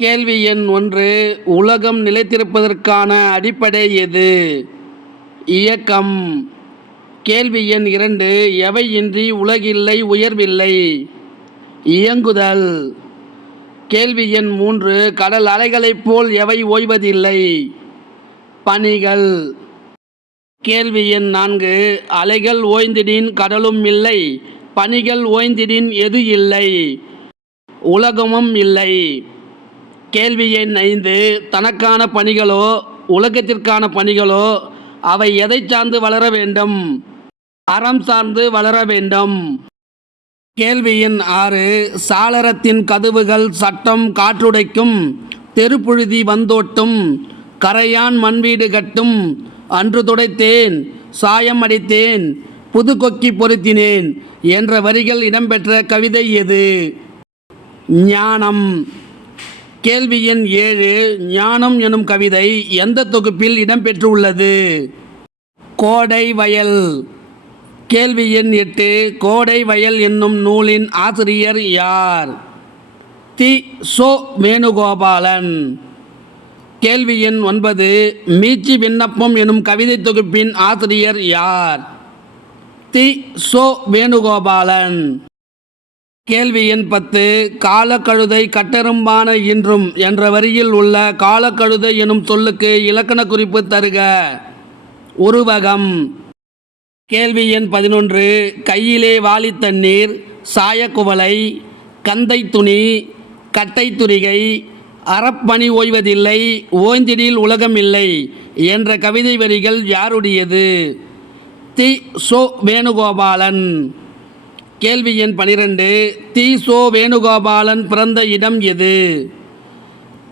கேள்வி எண் 1. உலகம் நிலைத்திருப்பதற்கான அடிப்படை எது? இயக்கம். கேள்வி எண் 2. எவையின்றி உலகில்லை உயர்வில்லை? இயங்குதல். கேள்வி எண் 3. கடல் அலைகளைப் போல் எவை ஓய்வதில்லை? பனிகள். கேள்வி எண் 4. அலைகள் ஓய்ந்திடின் கடலும் இல்லை, பனிகள் ஓய்ந்திடின் எது இல்லை? உலகமும் இல்லை. கேள்வி எண் 5. தனக்கான பணிகளோ உலகத்திற்கான பணிகளோ அவை எதை சார்ந்து வளர வேண்டும்? அறம் சார்ந்து வளர வேண்டும். கேள்வி எண் 6. சாளரத்தின் கதவுகள் சட்டம் காற்றுடைக்கும், தெருப்புழுதி வந்தோட்டும், கரையான் மண்வீடு கட்டும், அன்று துடைத்தேன், சாயம் அடித்தேன், புது கொக்கி பொருத்தினேன் என்ற வரிகள் இடம்பெற்ற கவிதை எது? ஞானம். கேள்வி எண் 7. ஞானம் எனும் கவிதை எந்த தொகுப்பில் இடம்பெற்றுள்ளது? கோடை வயல். கேள்வி எண் 8. கோடை வயல் என்னும் நூலின் ஆசிரியர் யார்? தி. சோ. வேணுகோபாலன். கேள்வி எண் 9. மீட்சி விண்ணப்பம் எனும் கவிதை தொகுப்பின் ஆசிரியர் யார்? தி. சோ. வேணுகோபாலன். கேள்வி எண் 10. காலக்கழுதை கட்டெறும்பான இன்றும் என்ற வரியில் உள்ள காலக்கழுதை எனும் சொல்லுக்கு இலக்கண குறிப்பு தருக. உருவகம். கேள்வி எண் 11. கையிலே வாளி தண்ணீர், சாயக்குவளை, கந்தை துணி, கட்டை துரிகை, அறப்பணி ஓய்வதில்லை, ஓய்ந்திடில் உலகம் இல்லை என்ற கவிதை வரிகள் யாருடையது? தி. சோ. வேணுகோபாலன். கேள்வி எண் 12. தி. சோ. வேணுகோபாலன் பிறந்த இடம் எது?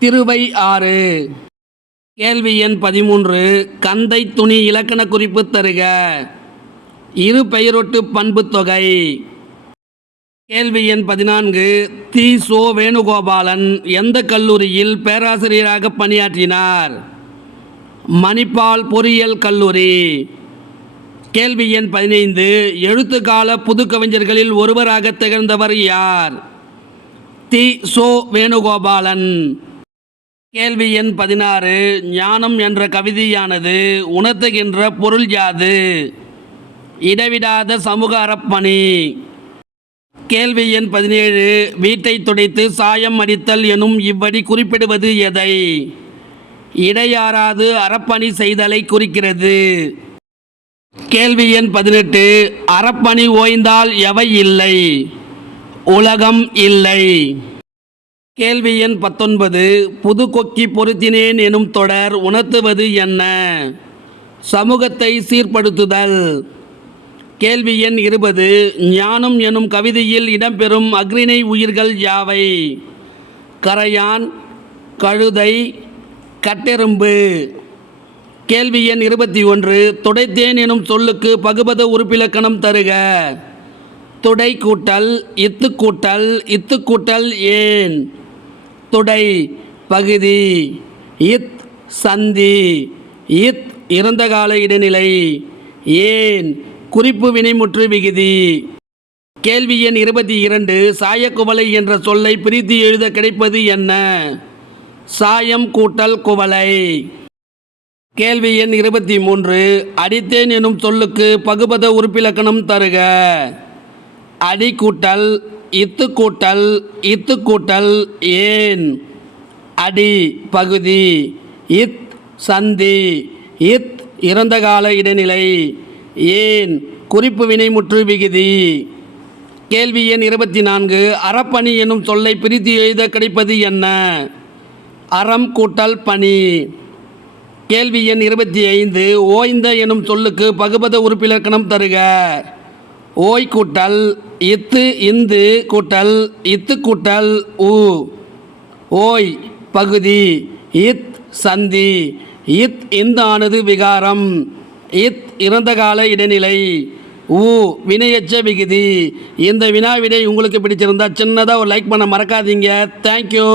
திருவையாறு. கேள்வி எண் 13. கந்தை துணி இலக்கண குறிப்பு தருக. இரு பெயரொட்டு பண்பு தொகை. கேள்வி எண் 14. தி. சோ. வேணுகோபாலன் எந்த கல்லூரியில் பேராசிரியராக பணியாற்றினார்? மணிப்பால் பொறியியல் கல்லூரி. கேள்வி எண் 15. எழுத்துக்கால புது கவிஞர்களில் ஒருவராக திகழ்ந்தவர் யார்? தி. சோ. வேணுகோபாலன். கேள்வி எண் 16. ஞானம் என்ற கவிதையானது உணர்த்துகின்ற பொருள் யாது? இடைவிடாத சமூக அறப்பணி. கேள்வி எண் 17. வீட்டை துடைத்து சாயம் அடித்தல் எனும் இவ்வடி குறிப்பிடுவது எதை? இடையாறாது அறப்பணி செய்தலை குறிக்கிறது. கேள்வி எண் 18. அறப்பணி ஓய்ந்தால் எவை இல்லை? உலகம் இல்லை. கேள்வி எண் 19. புது கொக்கி பொருத்தினேன் எனும் தொடர் உணர்த்துவது என்ன? சமூகத்தை சீர்படுத்துதல். கேள்வி எண் 20. ஞானம் எனும் கவிதையில் இடம்பெறும் அஃறிணை உயிர்கள் யாவை? கரையான், கழுதை, கட்டெறும்பு. கேள்வி எண் 21. துடைத்தேன் எனும் சொல்லுக்கு பகுபத உறுப்பிலக்கணம் தருக. துடை கூட்டல் இத்து கூட்டல் இத்து கூட்டல் ஏன். துடை பகுதி, இத் சந்தி, இத் இறந்த கால இடைநிலை, ஏன் குறிப்பு வினைமுற்று விகுதி. கேள்வி எண் 22. சாயக்குவளை என்ற சொல்லை பிரித்து எழுத கிடைப்பது என்ன? சாயம் கூட்டல் குவளை. கேள்வி எண் 23. அடித்தேன் எனும் சொல்லுக்கு பகுபத உறுப்பிலக்கணம் தருக. அடி கூட்டல் இத்து கூட்டல் இத்து கூட்டல் ஏன். அடி பகுதி, இத் சந்தி, இத் இறந்த கால இடைநிலை, ஏன் குறிப்பு வினைமுற்று விகுதி. கேள்வி எண் 24. அறப்பணி எனும் சொல்லை பிரித்து எழுத கிடைப்பது என்ன? அறம் கூட்டல் பணி. கேள்வி எண் 25. ஓய்ந்த எனும் சொல்லுக்கு பகுபத உறுப்பிலக்கணம் தருக. ஓய் கூட்டல் இத்து இந்து கூட்டல் இத்து கூட்டல் உ. ஓய் பகுதி, இத் சந்தி, இத் இந்து ஆனது விகாரம், இத் இறந்த கால இடைநிலை, உ வினையெச்ச விகுதி. இந்த வினாவிடை உங்களுக்கு பிடிச்சிருந்தா சின்னதாக ஒரு லைக் பண்ண மறக்காதீங்க. தேங்க்யூ.